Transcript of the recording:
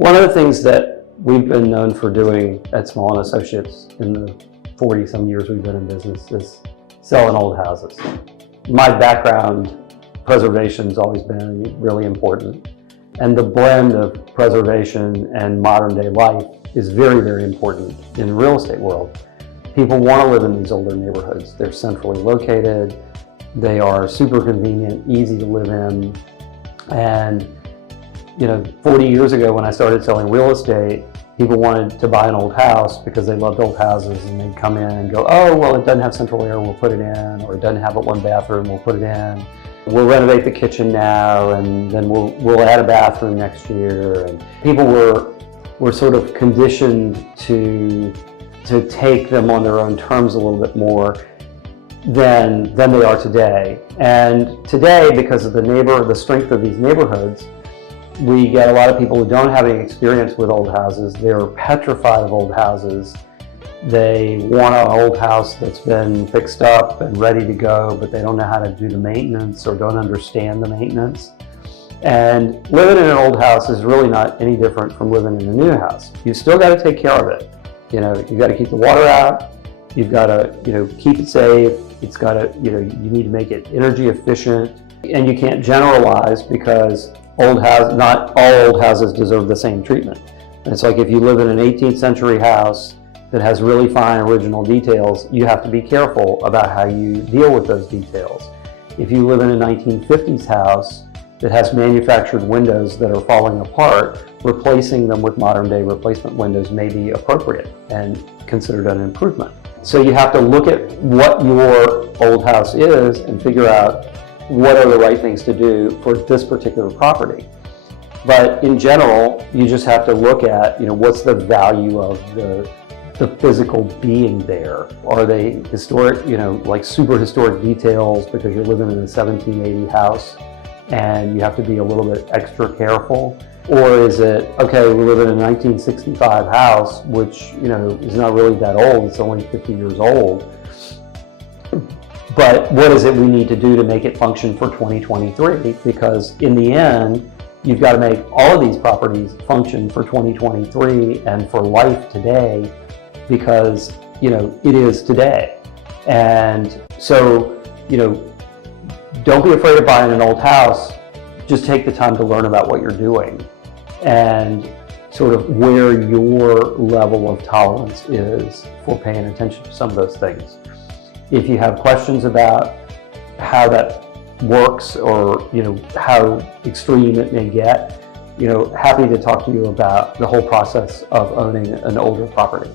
One of the things that we've been known for doing at Small & Associates in the 40-some years we've been in business is selling old houses. My background, preservation's always been really important. And the blend of preservation and modern day life is very, very important in the real estate world. People want to live in these older neighborhoods. They're centrally located. They are super convenient, easy to live in. And 40 years ago when I started selling real estate, people wanted to buy an old house because they loved old houses, and they'd come in and go, oh, well, it doesn't have central air, we'll put it in, or it doesn't have but one bathroom, we'll put it in. We'll renovate the kitchen now, and then we'll add a bathroom next year. And people were sort of conditioned to take them on their own terms a little bit more than they are today. And today, because of the strength of these neighborhoods, we get a lot of people who don't have any experience with old houses. They're petrified of old houses. They want an old house that's been fixed up and ready to go, but they don't know how to do the maintenance or don't understand the maintenance. And living in an old house is really not any different from living in a new house. You've still got to take care of it. You've got to keep the water out. You've got to, keep it safe. It's got to, you need to make it energy efficient. And you can't generalize because not all old houses deserve the same treatment. And it's like if you live in an 18th century house that has really fine original details, you have to be careful about how you deal with those details. If you live in a 1950s house that has manufactured windows that are falling apart, replacing them with modern day replacement windows may be appropriate and considered an improvement. So you have to look at what your old house is and figure out what are the right things to do for this particular property. But in general, you just have to look at, what's the value of the physical being there. Are they historic, like super historic details because you're living in a 1780 house and you have to be a little bit extra careful? Or is it, okay, we live in a 1965 house, which, is not really that old, it's only 50 years old. But what is it we need to do to make it function for 2023? Because in the end, you've got to make all of these properties function for 2023 and for life today, because, it is today. And so, don't be afraid of buying an old house. Just take the time to learn about what you're doing and sort of where your level of tolerance is for paying attention to some of those things. If you have questions about how that works or, how extreme it may get, happy to talk to you about the whole process of owning an older property.